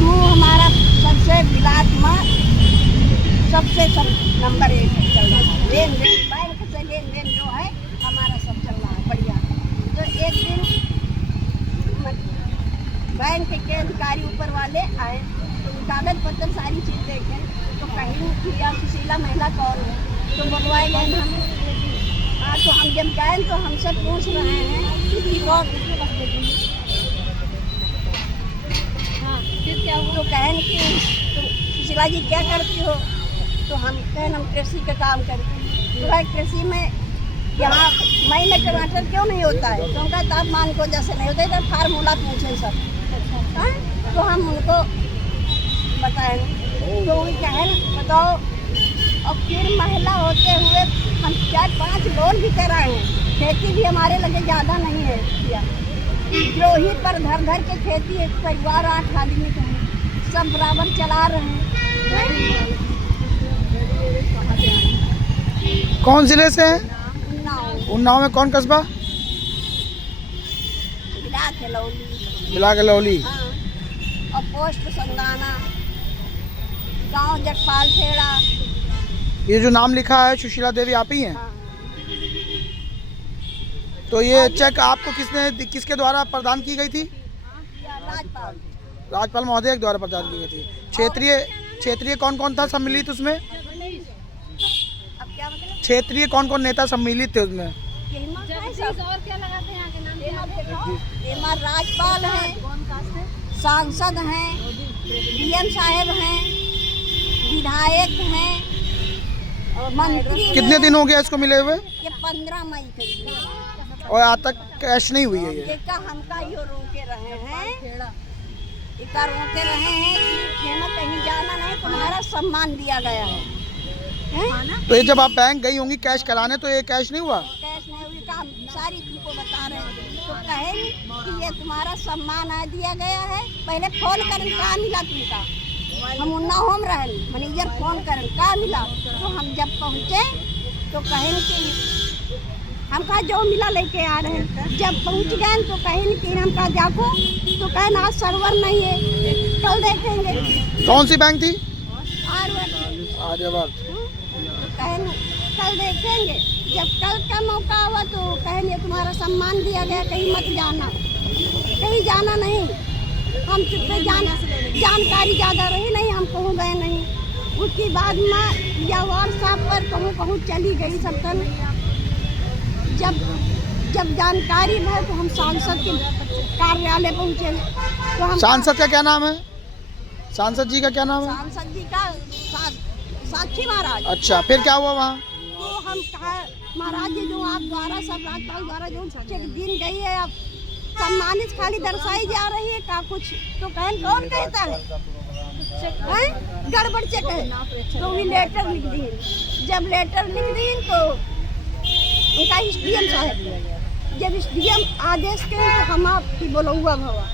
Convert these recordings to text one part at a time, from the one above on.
समूह हमारा सबसे विलास में सबसे सब नंबर 1 चल रहा है। लेन देन बैंक से लेन देन जो है हमारा सब चल रहा है बढ़िया। तो एक दिन बैंक के अधिकारी ऊपर वाले आए, तो कागज पत्र सारी चीज देखें, तो कहीं प्रिया सुशीला महिला कौन है, तो बुलवाए गए हम। हाँ, तो हम जब गए तो हमसे पूछ रहे हैं कि कौन। हाँ, फिर क्या हुआ? तो कहें कि तो सुशीला जी क्या करती हो, तो हम कहें हम कृषि का काम करते हैं। तो भाई कृषि में यहाँ मई में टमाटर क्यों नहीं होता है, तो उनका तापमान को जैसे नहीं होता है, तो फार्मूला पूछे सब। हाँ, तो हम उनको बताएं, तो वो कहें बताओ। और फिर महिला होते हुए हम 4-5 लोन भी कराए हैं। खेती भी हमारे लगे ज़्यादा नहीं है किया, द्रोही पर धर धर के खेती, एक परिवार 8 आदमी का है, सब बराबर चला रहे हैं। कौन जिले से है? उन्नाव। उन्नाव में कौन कस्बा? मिला के लौली। हाँ, और पोस्ट संदाना, गांव जटपाल खेड़ा। ये जो नाम लिखा है सुशीला देवी आप ही हैं? हाँ। तो ये चेक आपको किसके द्वारा प्रदान की गई थी? राजपाल। राजपाल महोदय के द्वारा प्रदान की गई थी। क्षेत्रीय कौन कौन था सम्मिलित उसमें? अब क्या मतलब? क्षेत्रीय कौन कौन नेता सम्मिलित थे उसमें? और क्या लगाते हैं आगे नाम? राजपाल है, सांसद हैं, डीएम साहब हैं, विधायक हैं, और मंत्री। कितने दिन हो गया इसको मिले हुए? ये 15 मई को। और आज तक कैश नहीं हुई है ये? हमका यो रोके रहे हैं, इतना रोके रहे हैं कि खेमा कहीं जाना नहीं, तुम्हारा सम्मान दिया गया है। तो ये जब आप बैंक गई होंगी कैश कराने, तो ये कैश नहीं हुआ? कैश नहीं हुई, काम सारी तुमको बता रहे हैं। तो कहे कि ये तुम्हारा सम्मान आ दिया गया है। पहले फोन करन का मिला तुमका, हम उन्नाव होम रहन, मैनेजर फोन करन का मिला। तो हम जब पहुँचे तो कहें कि हम कहा जो मिला लेके आ रहे हैं। जब पहुँच गए तो कहें कि हम कहा जाको, तो कहें आज सर्वर नहीं है, कल देखेंगे। कौन सी बैंक थी? आर्यवर्त। कहें कल देखेंगे। जब कल का मौका हुआ तो कहेंगे तुम्हारा सम्मान दिया गया, कहीं मत जाना, कहीं जाना नहीं। हम चुपे जानकारी ज़्यादा रही नहीं, हम कहूँ गए नहीं। उसके बाद में या व्हाट्सएप पर कहूँ चली गई सब कर। जब जानकारी भर तो हम सांसद के कार्यालय पहुँचे। तो हम सांसद का क्या नाम है? सांसद जी का क्या नाम है? सांसद जी का साक्षी महाराज। अच्छा, फिर क्या हुआ वहाँ? तो हम कहा महाराज जी जो आप द्वारा सब राजपाल द्वारा जो चेक दिन गई है, अब सम्मानित खाली दर्शाई जा रही है का कुछ, तो कहन कौन कहता है गड़बड़ चेक है। तो भी लेटर लिख दी। जब लेटर लिख दी तो उनका एसडीएम साहब, जब एसडीएम आदेश के तो हम आपकी बोलौआ भवा,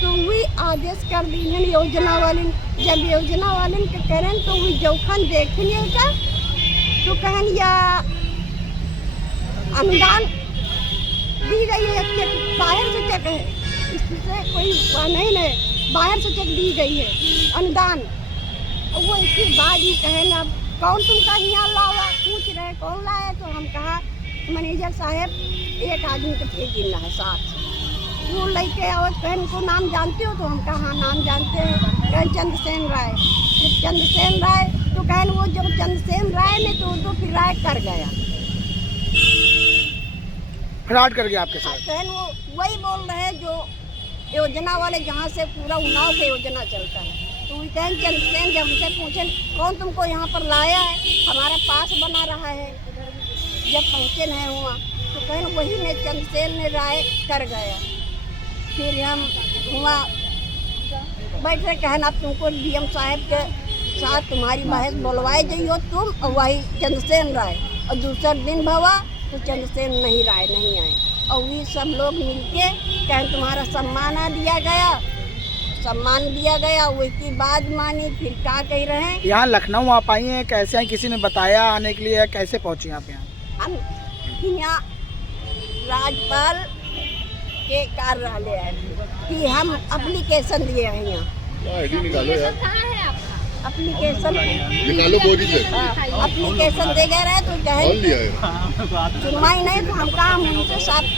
तो वही आदेश कर दी है योजना वाले। जब योजना वाले के करें तो वही जोखन देखने का, तो कहन या अनुदान दी गई है, चेक बाहर से चेक है, इससे कोई नहीं, बाहर से चेक दी गई है अनुदान। वो इसके बाद ही कहे ना कौन तुमका यहाँ लावा, पूछ रहे कौन लाए, तो हम कहा मैनेजर साहब एक आदमी को भेजना है साथ। वो लेके आओ, कहन को नाम जानते हो, तो हम कहा हाँ नाम जानते हैं। कहन चंद्रसेन राय। चंद्रसेन राय, तो कहन वो जब चंद्रसेन राय ने तो फिर राय कर गया, फ्रॉड कर गया आपके साथ। कहन वो वही बोल रहे हैं जो योजना वाले जहाँ से पूरा उन्नाव का योजना चलता है। तो वो कहन चंद्रसेन, जब उनसे पूछे कौन तुमको यहाँ पर लाया है, हमारा पास बना रहा है, जब पहुँचे नहीं हुआ, तो कहन वही ने चंद्रसेन ने राय कर गया। फिर हम हुआ बैठे, कहना तुमको डीएम साहब के साथ तुम्हारी बहस बोलवाए जाइयो तुम और वही चंद्रसेन राय। और दूसरा दिन भवा तो चंद्रसेन नहीं राय नहीं आए, और ये सब लोग मिलके कहें तुम्हारा सम्मान दिया गया, सम्मान दिया गया। उसकी बात मानी, फिर क्या कह रहे हैं। यहाँ लखनऊ आप आई हैं, कैसे हैं? किसी ने बताया आने के लिए? कैसे पहुँची आप यहाँ? हम यहाँ राजपाल के कार्यालय है कि हम एप्लीकेशन दिए हैं यहाँ, आईडी निकालो यार, कहाँ है आपका? एप्लीकेशन निकालो बोरी से। एप्लीकेशन दे गए रहे तो कौन कहे लिया है? सुनवाई नहीं तो हमका हमसे साथ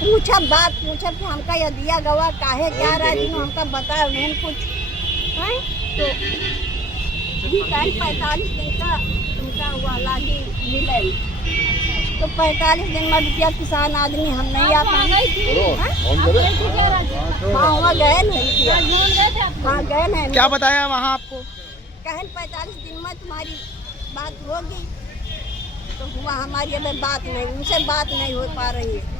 पूछा बात पूछा कि हमका यह दिया गवा काहे क्या रहा है हमका बताओ नहीं कुछ है तो भी कहीं 45 दिन का तुमका हुआ लागी मिले तो 45 दिन में रुपया किसान आदमी हम नहीं आ पाए करो ऑन करो। हाँ वहाँ गए नहीं हाँ गए नहीं क्या बताया वहाँ आपको? कहन 45 दिन में तुम्हारी बात होगी तो हुआ हमारी अभी बात नहीं उनसे बात नहीं हो पा रही है।